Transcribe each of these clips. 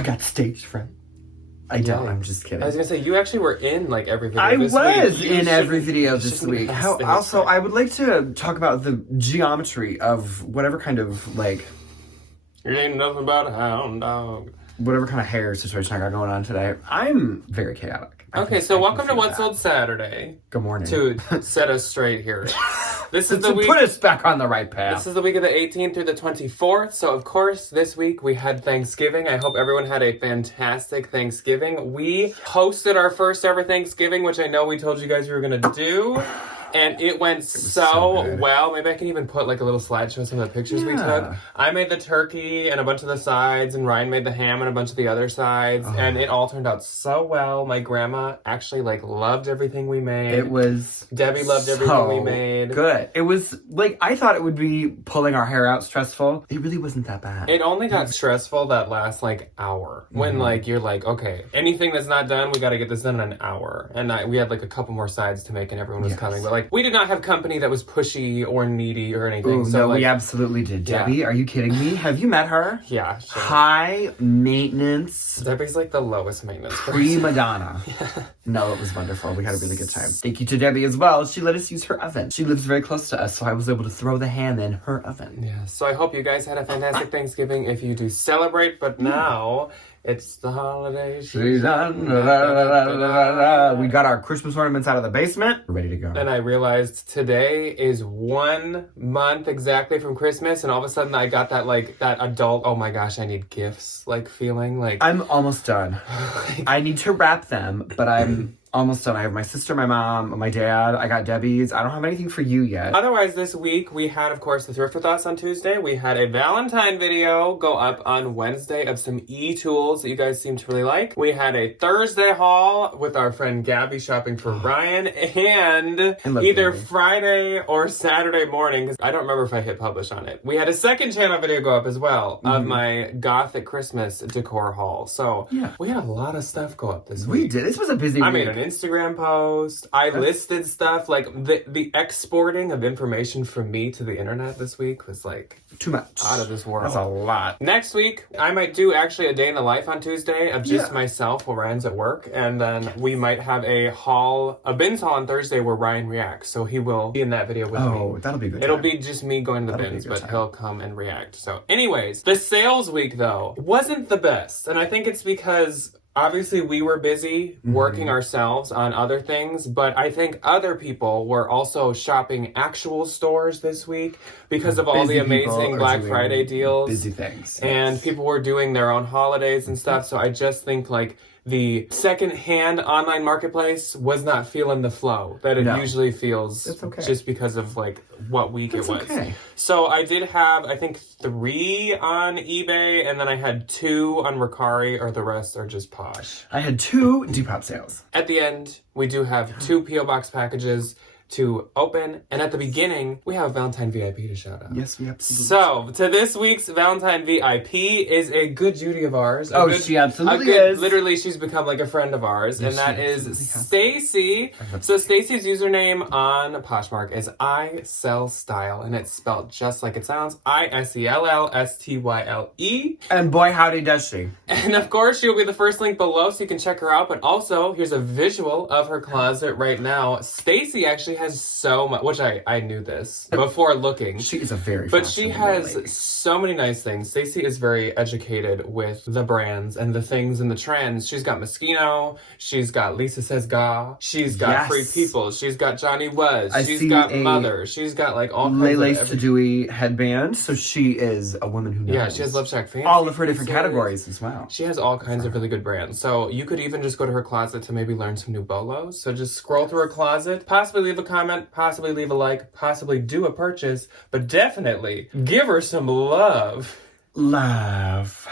I got stage fright. I don't. I'm just kidding. I was gonna say, you actually were in like every video I this was week. in every video this week. Also, I would like to talk about the geometry of whatever kind of like... It ain't nothing about a hound dog. Whatever kind of hair situation I got going on today. I'm very chaotic. Okay, so welcome to What's Sold Saturday. Good morning. To set us straight here. This is the week. Put us back on the right path. This is the week of the 18th through the 24th. So, of course, this week we had Thanksgiving. I hope everyone had a fantastic Thanksgiving. We hosted our first ever Thanksgiving, which I know we told you guys we were going to do. And it went so well. Maybe I can even put like a little slideshow of some of the pictures we took. I made the turkey and a bunch of the sides, and Ryan made the ham and a bunch of the other sides. And it all turned out so well. My grandma actually like loved everything we made. It was Debbie loved everything we made. Good. It was like, I thought it would be pulling our hair out stressful. It really wasn't that bad. It only got stressful that last like hour. When like you're like, okay, anything that's not done, we got to get this done in an hour. And we had like a couple more sides to make and everyone was coming. But like, we did not have company that was pushy or needy or anything. So we absolutely did. Debbie, are you kidding me? Have you met her? Yeah, sure. High maintenance. Debbie's like the lowest maintenance person. Prima donna. No, it was wonderful. We had a really good time. Thank you to Debbie as well. She let us use her oven. She lives very close to us, so I was able to throw the ham in her oven. Yeah, so I hope you guys had a fantastic Thanksgiving if you do celebrate, but now... It's the holiday season. We got our Christmas ornaments out of the basement. We're ready to go. And I realized today is 1 month exactly from Christmas, and all of a sudden I got that like that adult, oh my gosh, I need gifts like feeling. Like I'm almost done. I need to wrap them, but I'm almost done. I have my sister, my mom, my dad. I got Debbie's. I don't have anything for you yet. Otherwise, this week we had, of course, the Thrift With Us on Tuesday. We had a Valentine video go up on Wednesday of some e-tools that you guys seem to really like. We had a Thursday haul with our friend Gabby shopping for Ryan, and either Friday or Saturday morning, because I don't remember if I hit publish on it. We had a second channel video go up as well of my Gothic Christmas decor haul. So we had a lot of stuff go up this week. We did. This was a busy week. I made an Instagram post. I listed stuff. Like the exporting of information from me to the internet this week was like too much. Out of this world. That's a lot. Next week, I might do actually a day in the life on Tuesday of just myself while Ryan's at work. And then we might have a bins haul on Thursday where Ryan reacts. So he will be in that video with me. Oh, that'll be good. It'll be just me going to the bins, but he'll come and react. So anyways, the sales week though wasn't the best. And I think it's because obviously we were busy working ourselves on other things, but I think other people were also shopping actual stores this week because of all the amazing Black Friday deals. Busy things. And people were doing their own holidays and stuff. So I just think like the second-hand online marketplace was not feeling the flow that it usually feels just because of like what week it was. So I did have, I think, 3 on eBay, and then I had 2 on Mercari, or the rest are just Posh. I had 2 Depop sales. At the end, we do have 2 P.O. Box packages to open, and at the beginning, we have a Valentine VIP to shout out. Yes, we absolutely. So, to this week's Valentine VIP is a good Judy of ours. She absolutely is. Literally, she's become like a friend of ours, and that is Stacy. So, Stacy's username on Poshmark is I Sell Style, and it's spelled just like it sounds, ISELLSTYLE. And boy, howdy does she. And of course, she'll be the first link below, so you can check her out. But also, here's a visual of her closet right now. Stacy actually has so much, which I knew this before looking. She is a very But she has so many nice things. Stacey is very educated with the brands and the things and the trends. She's got Moschino. She's got Lisa Says Ga. She's got Free People. She's got Johnny Was. She's got Mother. She's got like all kinds Lele of Sedui headband. So she is a woman who knows. Yeah, she has Love Shack Fancy. All of her different categories as well. She has all kinds of really good brands. So you could even just go to her closet to maybe learn some new bolos. So just scroll through her closet, possibly leave a comment, possibly leave a like, possibly do a purchase, but definitely give her some love. Love.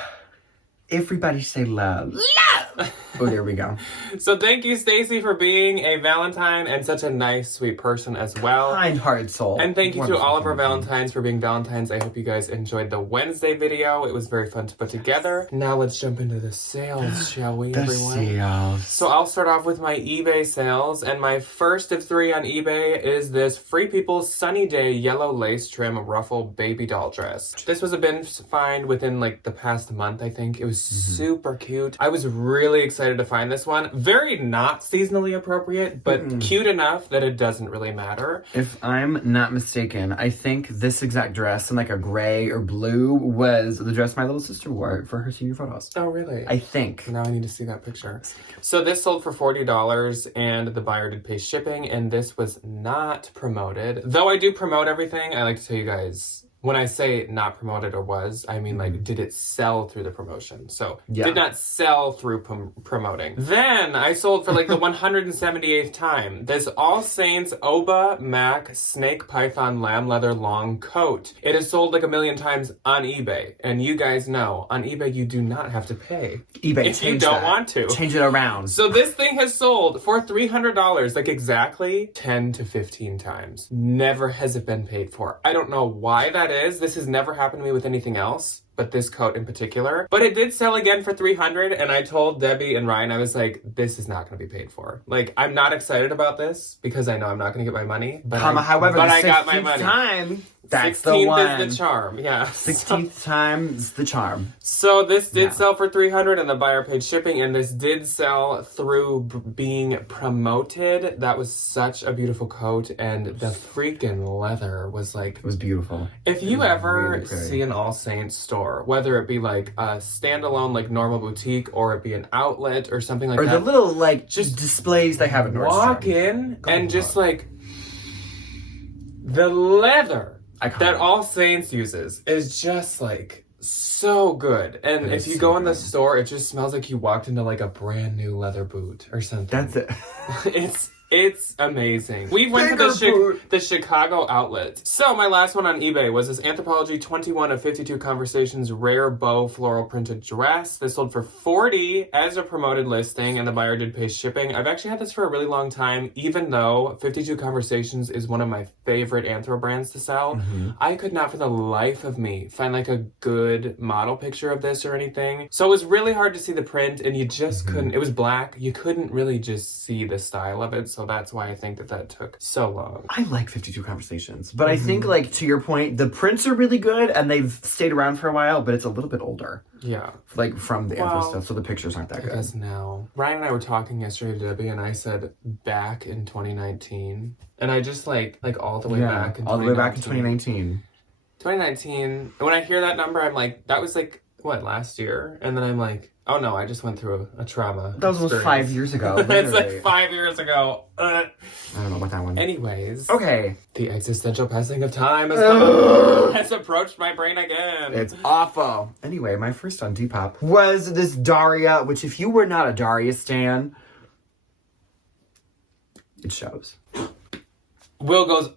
Everybody say love. Love! Oh, there we go. So thank you, Stacy, for being a Valentine and such a nice, sweet person as well. Kind-hearted soul. And thank you to Wonderful all of our human being. Valentines for being Valentines. I hope you guys enjoyed the Wednesday video. It was very fun to put together. Now let's jump into the sales, shall we, The everyone? sales. So I'll start off with my eBay sales, and my first of 3 on eBay is this Free People Sunny Day yellow lace trim ruffle baby doll dress. This was a bin find within like the past month, I think. It was super cute. I was really excited to find this one. Very not seasonally appropriate, but cute enough that it doesn't really matter. If I'm not mistaken, I think this exact dress in like a gray or blue was the dress my little sister wore for her senior photos. Oh, really? I think. Now I need to see that picture. So this sold for $40 and the buyer did pay shipping, and this was not promoted. Though I do promote everything, I like to tell you guys, when I say not promoted or was, I mean like, did it sell through the promotion? So, did not sell through promoting. Then, I sold for like the 178th time this All Saints Oba Mac Snake Python Lamb Leather Long Coat. It is sold like a million times on eBay. And you guys know, on eBay you do not have to pay. eBay, if you don't want to. Change it around. So this thing has sold for $300, like exactly 10 to 15 times. Never has it been paid for. I don't know why that is. This has never happened to me with anything else, but this coat in particular. But it did sell again for $300, and I told Debbie and Ryan, I was like, this is not going to be paid for. Like, I'm not excited about this because I know I'm not going to get my money. But however, I the got my 16th money. time, that's the 16th one. is the charm, yeah. 16th time's the charm. So this did sell for $300 and the buyer paid shipping, and this did sell through being promoted. That was such a beautiful coat, and the freaking leather was like... It was beautiful. If you ever really pretty. see an All Saints store, whether it be like a standalone like normal boutique or it be an outlet or something like Or that. the little like just displays they have at Nordstrom. Walk in and just like the leather Iconic. that All Saints uses is just like so good. And It if is you so go in the good. store, it just smells like you walked into like a brand new leather boot or something. That's it. It's amazing. We went to the Chicago outlet. So my last one on eBay was this Anthropologie 21 of 52 Conversations rare bow floral printed dress. This sold for $40 as a promoted listing, and the buyer did pay shipping. I've actually had this for a really long time, even though 52 Conversations is one of my favorite Anthro brands to sell. I could not for the life of me find like a good model picture of this or anything. So it was really hard to see the print, and you just couldn't. It was black. You couldn't really just see the style of it. So that's why I think that took so long. I like 52 Conversations, but I think, like, to your point, the prints are really good and they've stayed around for a while, but it's a little bit older. Yeah. Like, from the Anthro Well, stuff, so the pictures aren't that I good. guess now. Ryan and I were talking yesterday to Debbie, and I said back in 2019. And I just like all the way back in 2019. all the way back in 2019. 2019. When I hear that number, I'm like, that was like, what, last year? And then I'm like, oh no, I just went through a trauma. That was almost 5 years ago. It's literally. like 5 years ago. I don't know about that one. Anyways. Okay. The existential passing of time has approached my brain again. It's awful. Anyway, my first on Depop was this Daria, which if you were not a Daria stan, it shows. Will goes,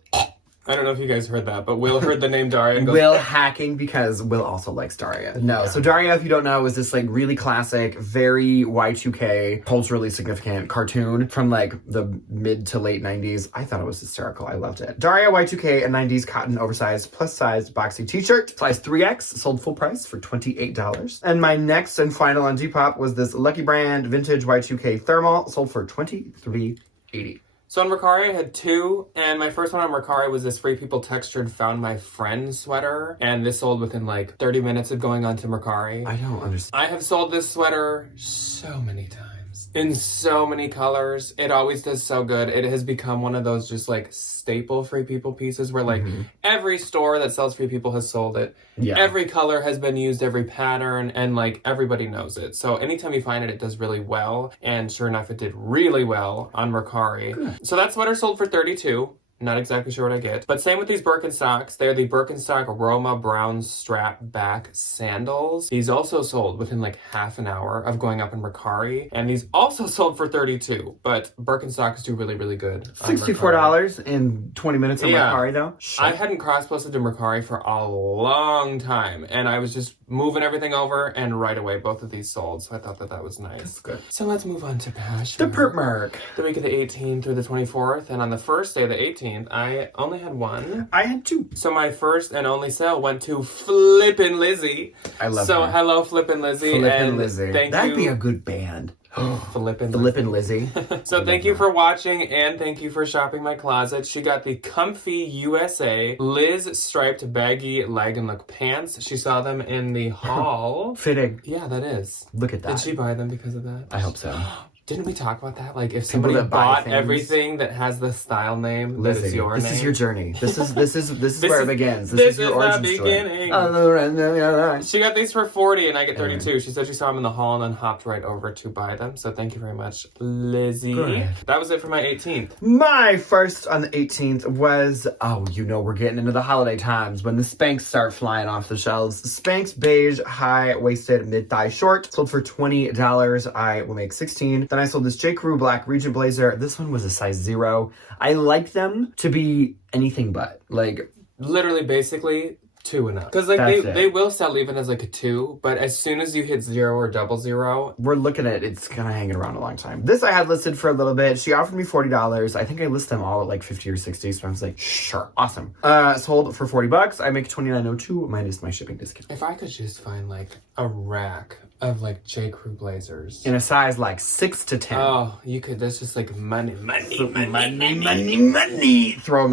I don't know if you guys heard that, but Will heard the name Daria and goes, Will hacking because Will also likes Daria. No, so Daria, if you don't know, is this like really classic, very Y2K, culturally significant cartoon from like the mid to late 90s. I thought it was hysterical. I loved it. Daria Y2K, a 90s cotton oversized plus size boxy t-shirt, size 3X, sold full price for $28. And my next and final on Depop was this Lucky Brand vintage Y2K thermal, sold for $23.80. So on Mercari, I had 2, and my first one on Mercari was this Free People textured Found My Friend sweater, and this sold within like 30 minutes of going onto Mercari. I don't understand. I have sold this sweater so many times, in so many colors. It always does so good. It has become one of those just like staple Free People pieces where like every store that sells Free People has sold it. Yeah. Every color has been used, every pattern, and like everybody knows it. So anytime you find it, it does really well. And sure enough, it did really well on Mercari. Good. So that sweater sold for $32. Not exactly sure what I get. But same with these Birkenstocks. They're the Birkenstock Roma brown strap back sandals. These also sold within like half an hour of going up in Mercari. And these also sold for $32. But Birkenstocks do really, really good. $64 in 20 minutes on Mercari though? Shit. I hadn't cross-posted to Mercari for a long time. And I was just moving everything over and right away both of these sold. So I thought that was nice. That's good. So let's move on to Passion. The Pertmark. The week of the 18th through the 24th. And on the first day of the 18th, I only had one. I had two. So my first and only sale went to Flippin' Lizzie. I love So her. hello, Flippin' Lizzie. Flippin' Lizzie. That'd be a good band. Flippin' Lizzie. So thank you for watching and thank you for shopping my closet. She got the Comfy USA Liz striped baggy leg and look pants. She saw them in the haul. Fitting. Yeah, that is. Look at that. Did she buy them because of that? I hope so. Didn't we talk about that? Like if People somebody that buy bought things. everything that has the style name, Lizzie, that is your name. this is your journey. This is where it begins. This is your the origin beginning. story. She got these for $40 and I get $32. She said she saw them in the hall and then hopped right over to buy them. So thank you very much, Lizzie. Good. That was it for my 18th. My first on the 18th was, we're getting into the holiday times when the Spanx start flying off the shelves. Spanx beige high-waisted mid-thigh short sold for $20. I will make 16. Then I sold this J. Crew black Regent blazer. This one was a size 0. I like them to be anything but. Like, literally, basically, 2 and up. Because like they will sell even as like a 2, but as soon as you hit 0 or 00, we're looking at it's kind of hanging around a long time. This I had listed for a little bit. She offered me $40. I think I list them all at like 50 or 60, so I was like, sure, awesome. Sold for $40. I make $29.02 minus my shipping discount. If I could just find like a rack of like J. Crew blazers in a size like 6 to 10. Oh, you could. That's just like money. Throw them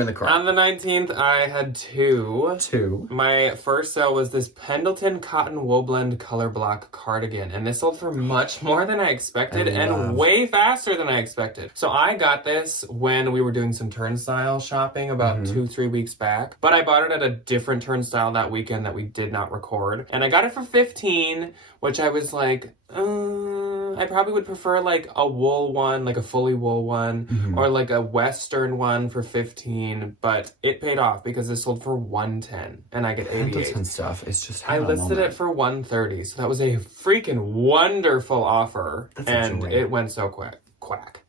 in the car. On the 19th, I had two. My first sale was this Pendleton Cotton Wool Blend Color Block cardigan, and this sold for much more than I expected and way faster than I expected. So I got this when we were doing some turnstile shopping about 2-3 weeks back, but I bought it at a different turnstile that weekend that we did not record, and I got it for $15, which I was like, I probably would prefer like a wool one, like a fully wool one, or like a Western one for $15, but it paid off because it sold for $110 and I get $88. Pendleton stuff. It's just I listed it for $130, so that was a freaking wonderful offer. And it went so quick.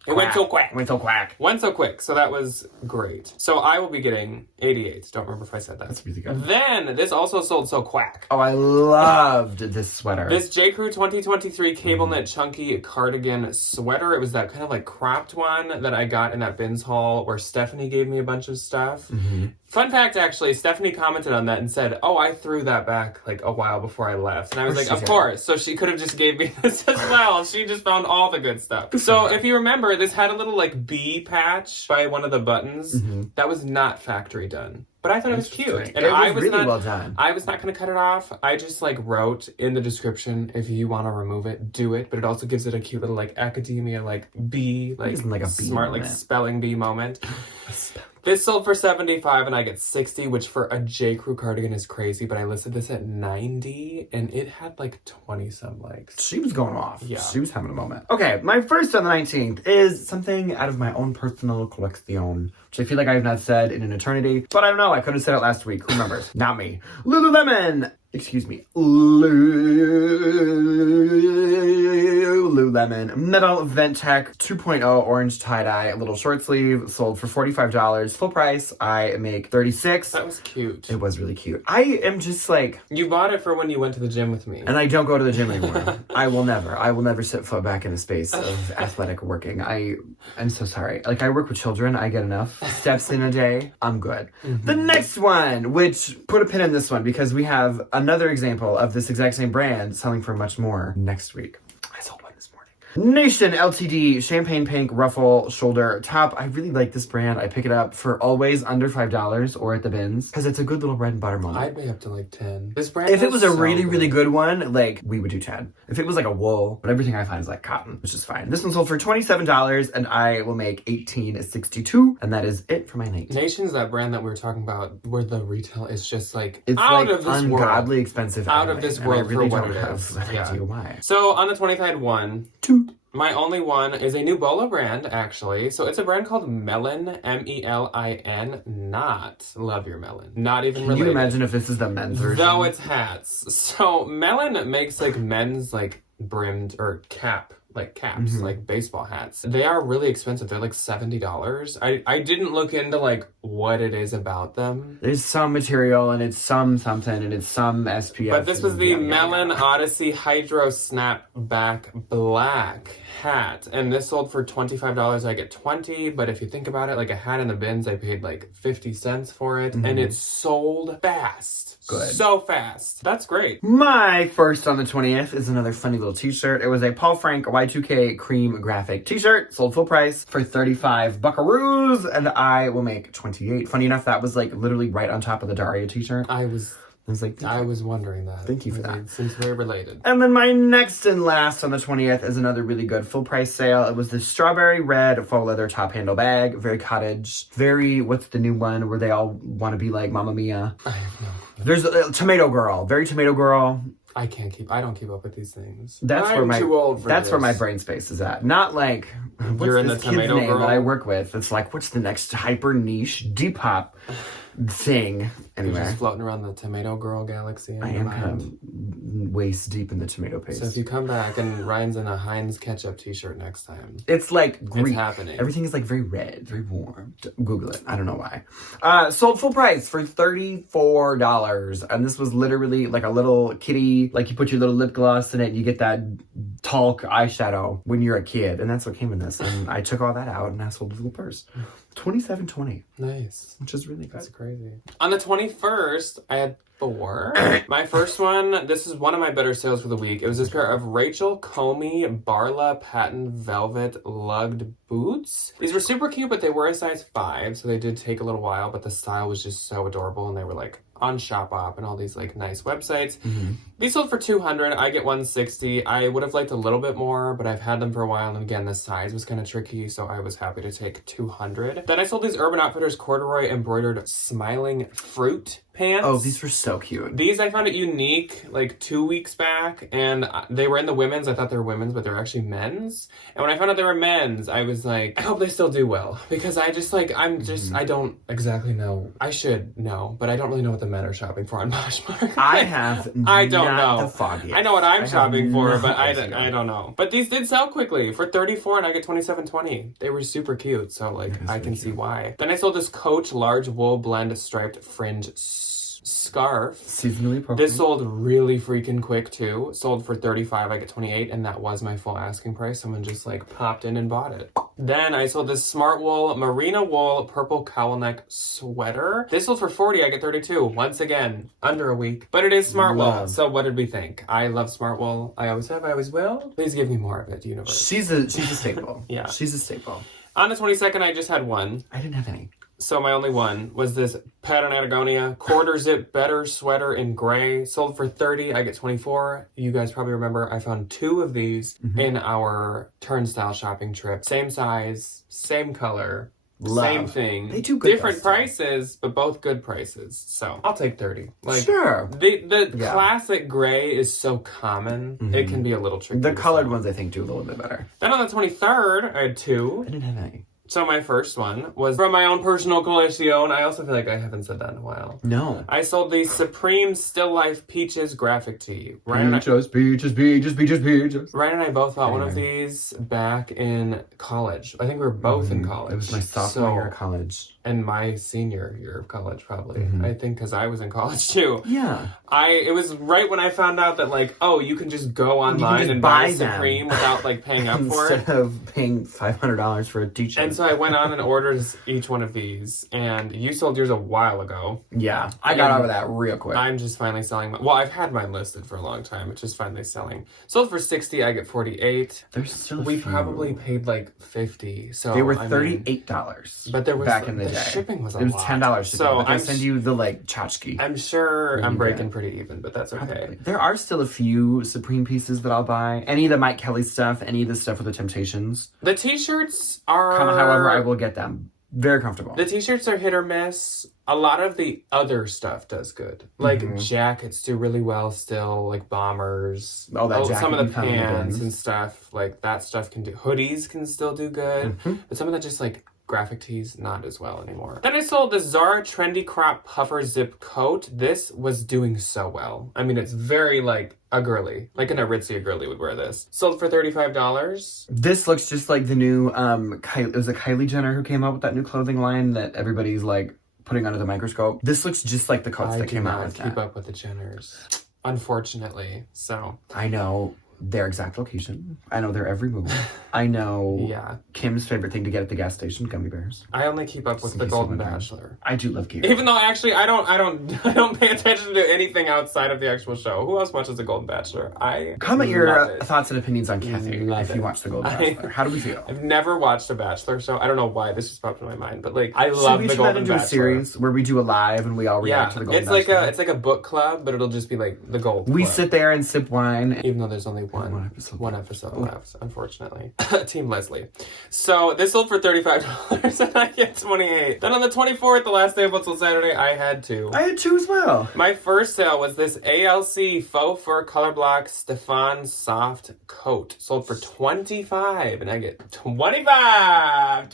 It went so quick. So that was great. So I will be getting 88. Don't remember if I said that. That's really good. Then this also sold so quack. Oh, I loved this sweater. This J. Crew 2023 cable knit chunky cardigan sweater. It was that kind of like cropped one that I got in that bins haul where Stephanie gave me a bunch of stuff. Fun fact, actually, Stephanie commented on that and said, oh, I threw that back like a while before I left. And I was like, of course. So she could have just gave me this as well. She just found all the good stuff. So if you remember, this had a little like bee patch by one of the buttons. That was not factory done. But I thought it was cute. And it was really well done. I was not going to cut it off. I just like wrote in the description, if you want to remove it, do it. But it also gives it a cute little like academia, like bee, like a smart like spelling bee moment. This sold for $75 and I get $60, which for a J. Crew cardigan is crazy, but I listed this at $90 and it had like 20 some likes. She was going off. Yeah. She was having a moment. Okay, my first on the 19th is something out of my own personal collection, which I feel like I have not said in an eternity, but I don't know, I could have said it last week. Who remembers? Not me. Lululemon! Excuse me. Lululemon Metal Vent Tech 2.0 orange tie-dye little short sleeve sold for $45. Full price, I make $36. That was cute. It was really cute. I am just like... You bought it for when you went to the gym with me. And I don't go to the gym anymore. I will never set foot back in a space of athletic working. I'm so sorry. Like, I work with children. I get enough steps in a day. I'm good. The next one, which put a pin in this one because we have another example of this exact same brand selling for much more next week. I sold one this morning. Nation Ltd champagne pink ruffle shoulder top. I really like this brand. I pick it up for always under $5 or at the bins because it's a good little bread and butter moment. I'd pay up to like 10. This brand, if it was a really good one, like we would do 10. If it was like a wool, but everything I find is like cotton, which is fine. This one sold for $27 and I will make $18.62, and that is it for my night. Nation's that brand that we were talking about where the retail is just like it's out like of this ungodly world. expensive. Out of this world I really for what don't it have is. an idea why. So on the 20th I had 1, 2, My only one is a new Bolo brand, actually. So it's a brand called Melon, Melin, not Love Your Melon. Not even related. Can you imagine if this is the men's version? Though it's hats. So Melon makes like men's like brimmed or caps, like baseball hats. They are really expensive. They're like $70. I didn't look into like what it is about them. There's some material and it's some something and it's some SPF. But this was the Melon Odyssey Hydro Snapback Black hat. And this sold for $25. I get 20, but if you think about it, like a hat in the bins, I paid like 50 cents for it. And it sold fast. Good. So fast. That's great. My first on the 20th is another funny little t-shirt. It was a Paul Frank Y2K cream graphic t-shirt, sold full price for 35 buckaroos, and I will make 28. Funny enough, that was like literally right on top of the Daria t-shirt. I was wondering that. Thank you for that. It seems very related. And then my next and last on the 20th is another really good full price sale. It was the strawberry red faux leather top handle bag. Very cottage. Very, what's the new one where they all want to be like Mamma Mia? I have no. There's a tomato girl. Very tomato girl. I don't keep up with these things. That's I'm too old for this. where my brain space is at. Not like what's You're in this the kid's tomato name girl? that I work with. It's like what's the next hyper niche Depop thing. Anyway, You're just floating around the tomato girl galaxy. I am kind of waist deep in the tomato paste. So if you come back and Ryan's in a Heinz ketchup t-shirt next time, it's like Greek. It's happening. Everything is like very red, very warm. Google it. I don't know why. Sold full price for $34. And this was literally like a little kitty, like you put your little lip gloss in it, you get that talc eyeshadow when you're a kid. And that's what came in this. And I took all that out and I sold the full purse. $27.20. Nice. Which is really good. That's crazy. On the 21st, I had 4. My first one, this is one of my better sales for the week. It was this pair of Rachel Comey Barla patent velvet lugged boots. These were super cute, but they were a size 5, so they did take a little while, but the style was just so adorable, and they were like on Shopop and all these like nice websites. These sold for $200. I get $160. I would have liked a little bit more, but I've had them for a while, and again, the size was kind of tricky, so I was happy to take $200. Then I sold these Urban Outfitters corduroy embroidered smiling fruit pants. Oh, these were so cute. These I found it unique like 2 weeks back, and they were in the women's. I thought they were women's, but they're actually men's. And when I found out they were men's, I was like, I hope they still do well, because I just like I don't exactly know. I should know, but I don't really know what the men are shopping for on Poshmark. I don't know. The foggiest. I know what I'm shopping for, but I don't know. But these did sell quickly for $34, and I get $27.20. They were super cute, so like I can see why. Then I sold this Coach large wool blend striped fringe scarf. Seasonally appropriate. This sold really freaking quick too. Sold for $35, I get $28, and that was my full asking price. Someone just like popped in and bought it. Then I sold this Smart Wool merino wool purple cowl neck sweater. This sold for $40, I get $32. Once again, under a week. But it is Smart Wool, so what did we think? I love Smart Wool. I always have, I always will. Please give me more of it, universe. She's a staple. Yeah. She's a staple. On the 22nd, I just had one. I didn't have any. So my only one was this Patagonia quarter zip better sweater in gray. Sold for $30, I get $24. You guys probably remember I found 2 of these in our turnstile shopping trip. Same size, same color, same thing. They do good different prices, but both good prices. So I'll take 30. Like sure. The classic gray is so common. It can be a little tricky. The colored ones I think do a little bit better. Then on the 23rd, I had 2. I didn't have any. So my first one was from my own personal collection. I also feel like I haven't said that in a while. No. I sold the Supreme Still Life Peaches graphic tee. Peaches. Ryan and I both bought one of these back in college. I think we were both in college. It was my sophomore year of college. And my senior year of college, probably. I think because I was in college too. Yeah. It was right when I found out that like, oh, you can just go online and buy Supreme without like paying up for it. Instead of paying $500 for a t-shirt. And so I went on and ordered each one of these, and you sold yours a while ago. Yeah, I got over that real quick. I'm just finally selling well, I've had mine listed for a long time. It's just finally selling. Sold for $60, I get $48. There's still we probably paid like $50. So they were $38. But there was back in the day. Shipping was a lot. It was $10 shipping. So but they send you the like tchotchke. I'm sure I'm breaking pretty even, but that's okay. Probably. There are still a few Supreme pieces that I'll buy. Any of the Mike Kelly stuff, any of the stuff with the Temptations. The t-shirts are However, I will get them. Very comfortable. The t-shirts are hit or miss. a lot of the other stuff does good. Like jackets do really well still, like bombers. Oh, that jacket some of you the found in the pants bins. and stuff, like that stuff can do. Hoodies can still do good, but some of the just like graphic tees, not as well anymore. Then I sold the Zara Trendy Crop Puffer Zip Coat. This was doing so well. I mean, it's very like a girly. Like an Aritzia girly would wear this. Sold for $35. This looks just like the new, it was a Kylie Jenner who came out with that new clothing line that everybody's like putting under the microscope. This looks just like the coats that came out with I keep that. up with the Jenners, unfortunately. So I know their exact location. I know their every move. I know Kim's favorite thing to get at the gas station, gummy bears. I only keep up with the Golden Bachelor. I do love Kim. Even though actually I don't pay attention to anything outside of the actual show. Who else watches the Golden Bachelor? Comment your thoughts and opinions on Kathy if you watch the Golden Bachelor. How do we feel? I've never watched a Bachelor show. I don't know why this just popped in my mind, but like I love the Golden Bachelor. A series where we do a live and we all react to the Golden Bachelor. It's like a book club, but it'll just be like the Gold We Club. sit there and sip wine. Even though there's only one episode left, unfortunately. Team Leslie. So this sold for $35 and I get 28. Then on the 24th, the last day of What's Till Saturday, I had two. I had two as well. My first sale was this ALC Faux Fur Color Block Stefan Soft Coat. Sold for $25 and I get $25. I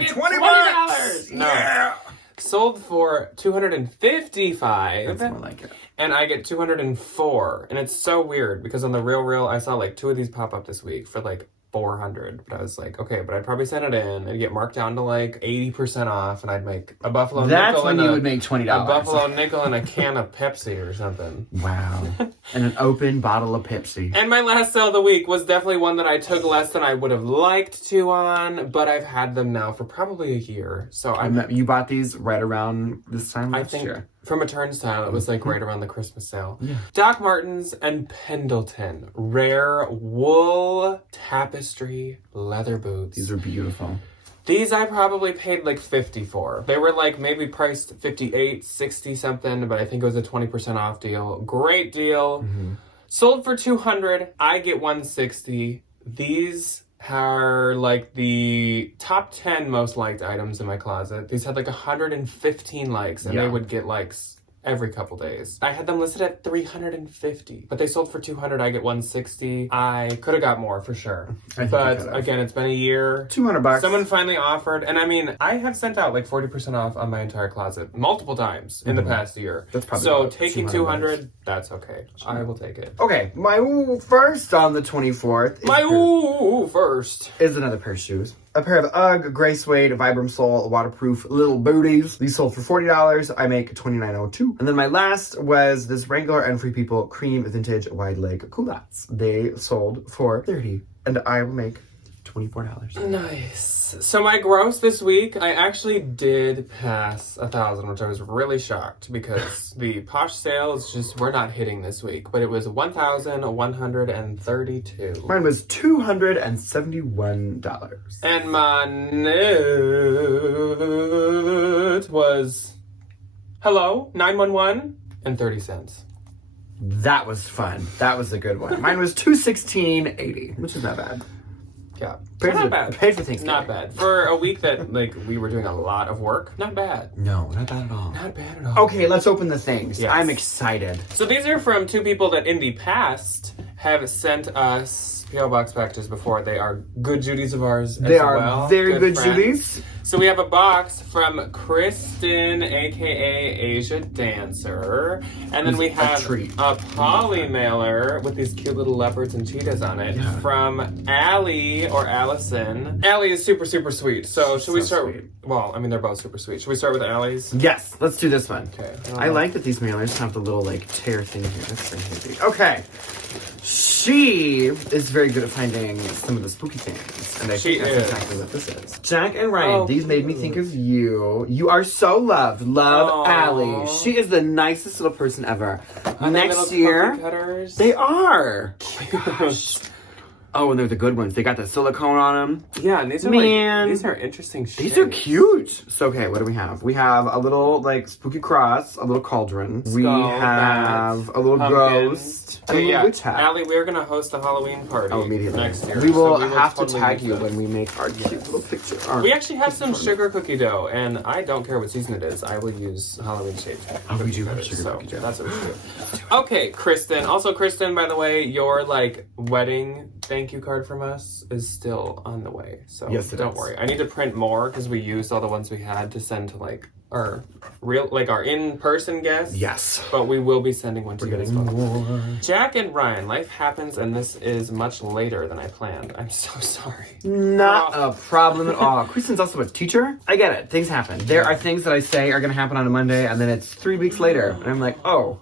get $20. No. Yeah. Sold for $255. That's more like it. And I get 204. And it's so weird because on the Real, I saw like two of these pop up this week for like 400. But I was like, okay, but I'd probably send it in and get marked down to like 80% off and I'd make a buffalo nickel. That's when you would make $20. A buffalo nickel and a can of Pepsi or something. Wow. And an open bottle of Pepsi. And my last sale of the week was definitely one that I took less than I would have liked to on, but I've had them now for probably a year. So you bought these right around this time last year? From a turnstile, it was like right around the Christmas sale. Yeah. Doc Martens and Pendleton rare wool tapestry leather boots. These are beautiful. These I probably paid like $50 for. They were like maybe priced $58, $60 something, but I think it was a 20% off deal. Great deal. Sold for $200. I get $160. These are like the top 10 most liked items in my closet. These had like 115 likes and they would get likes every couple days. I had them listed at $350, but they sold for $200. I get $160. I could have got more for sure. But again, it's been a year. $200. Someone finally offered, and I mean, I have sent out like 40% off on my entire closet multiple times in the past year. That's probably so taking $200, that's okay. I will take it. Okay, my first on the 24th. First is another pair of shoes. A pair of UGG gray suede Vibram Sole waterproof little booties. These sold for $40. I make $29.02. And then my last was this Wrangler and Free People cream vintage wide leg culottes. They sold for $30, and I will make $24. Nice. So my gross this week, I actually did pass 1,000, which I was really shocked because the Posh sales we're not hitting this week, but it was 1,132. Mine was $271. And my note was, hello, 911 and 30 cents. That was fun. That was a good one. Mine was $216.80, which is not bad. Yeah. Not bad. Paid for Thanksgiving. Not bad. For a week that, like, we were doing a lot of work, not bad. No, not bad at all. Not bad at all. Okay, let's open the things. Yes. I'm excited. So these are from two people that in the past have sent us P.O. Box packages before. They are good Judies of ours They as are well. very good friends. Judies. So we have a box from Kristen, aka Asia Dancer. And then we have a poly mailer with these cute little leopards and cheetahs on it from Allie or Allison. Allie is super, super sweet. So should we start? Sweet. Well, I mean, they're both super sweet. Should we start with Allie's? Yes, let's do this one. Okay. I like that these mailers have the little, like, tear thing here. That's very handy. Okay. She is very good at finding some of the spooky things. And I think that's exactly what this is. Jack and Ryan, these made me think of you. You are so loved. Love Allie. She is the nicest little person ever. Next year, they are. Gosh. Oh, and they're the good ones. They got the silicone on them. Yeah, and these are Man. these are interesting shapes. These are cute. So, okay, what do we have? We have a little, like, spooky cross, a little cauldron. We have a little ghost. And a little witch hat. Allie, we're going to host a Halloween party immediately. next year. We will so have totally to tag you use when we make our cute little picture. We actually have some sugar cookie dough, and I don't care what season it is. I will use Halloween shaped. Oh, we do have sugar cookie dough. That's what we do. Okay, Kristen. Also, Kristen, by the way, your wedding thank you card from us is still on the way. So yes, don't worry. I need to print more because we used all the ones we had to send to our our in-person guests. Yes. But we will be sending one to you as well. More. Jack and Ryan, life happens and this is much later than I planned. I'm so sorry. Not a problem at all. Kristen's also a teacher. I get it. Things happen. There are things that I say are going to happen on a Monday and then it's 3 weeks later. And I'm like, oh.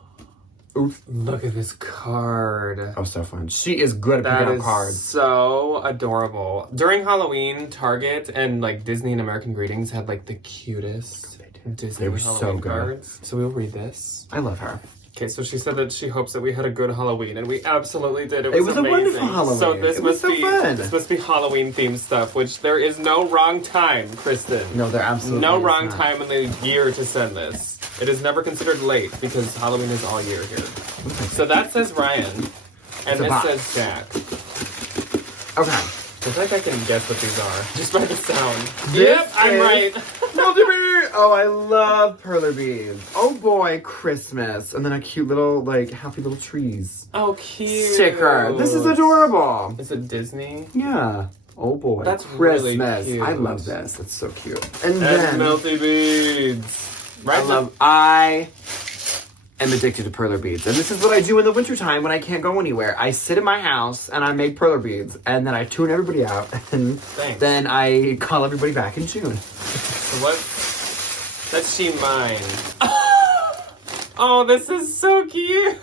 Oof. Look at this card. Oh, so fun. She is good at picking up cards. So adorable. During Halloween, Target and Disney and American Greetings had the cutest Disney They were Halloween so good. cards. So we'll read this. I love her. Okay, so she said that she hopes that we had a good Halloween, and we absolutely did. It was a amazing. wonderful Halloween. So this It was so fun. This must be Halloween themed stuff, which there is no wrong time, Kristen. No, there absolutely no is wrong not. time in the year to send this. It is never considered late because Halloween is all year here. So that says Ryan, and this says Jack. Okay. I think I can guess what these are just by the sound. This I'm right. Multibeard! Oh, I love perler beads. Oh boy, Christmas. And then a cute little, happy little trees. Oh, cute. Sticker. This is adorable. Is it Disney? Yeah. Oh boy. That's Christmas. really cute. I love this. That's so cute. And And then melty beads. Right. I am addicted to perler beads. And this is what I do in the wintertime when I can't go anywhere. I sit in my house and I make perler beads. And then I tune everybody out. And then I call everybody back in June. So let's see mine. Oh, this is so cute.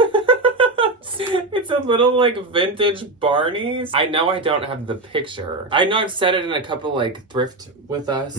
It's a little vintage Barneys. I know I don't have the picture. I know I've said it in a couple thrift with us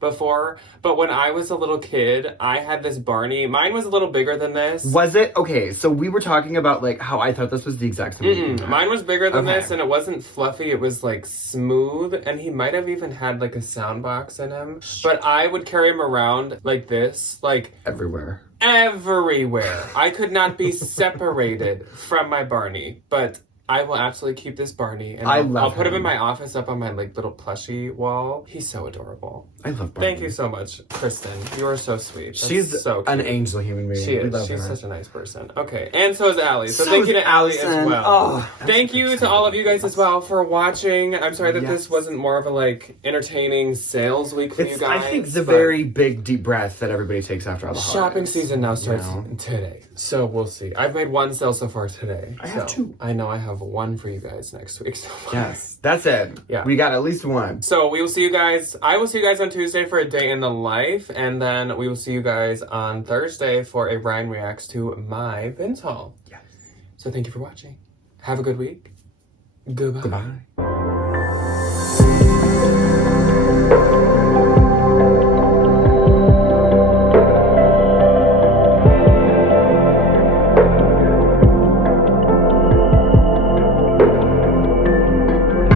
before, but when I was a little kid, I had this Barney. Mine was a little bigger than this. Was it? Okay, so we were talking about how I thought this was the exact same. Mine was bigger than this, and it wasn't fluffy. It was smooth, and he might have even had a sound box in him. But I would carry him around like this, everywhere. Everywhere. I could not be separated from my Barney, but I will absolutely keep this Barney, and I'll put him in my office up on my little plushie wall. He's so adorable. I love Barney. Thank you so much, Kristen. You are so sweet. That's She's so cute. an angel human being. She is. She's such a nice person. Okay, and so is Allie. So thank you to Allie as well. Oh, thank you to all of you guys as well for watching. I'm sorry that this wasn't more of a entertaining sales week for you guys. I think it's a very big deep breath that everybody takes after all the holidays. Shopping season now starts today, so we'll see. I've made one sale so far today. I have two. I know I have one for you guys next week. So yes, that's it. Yeah, we got at least one. So we will see you guys. I will see you guys on Tuesday for a day in the life, and then we will see you guys on Thursday for a Ryan reacts to my Vince haul. Yes. So thank you for watching. Have a good week. Goodbye. Goodbye.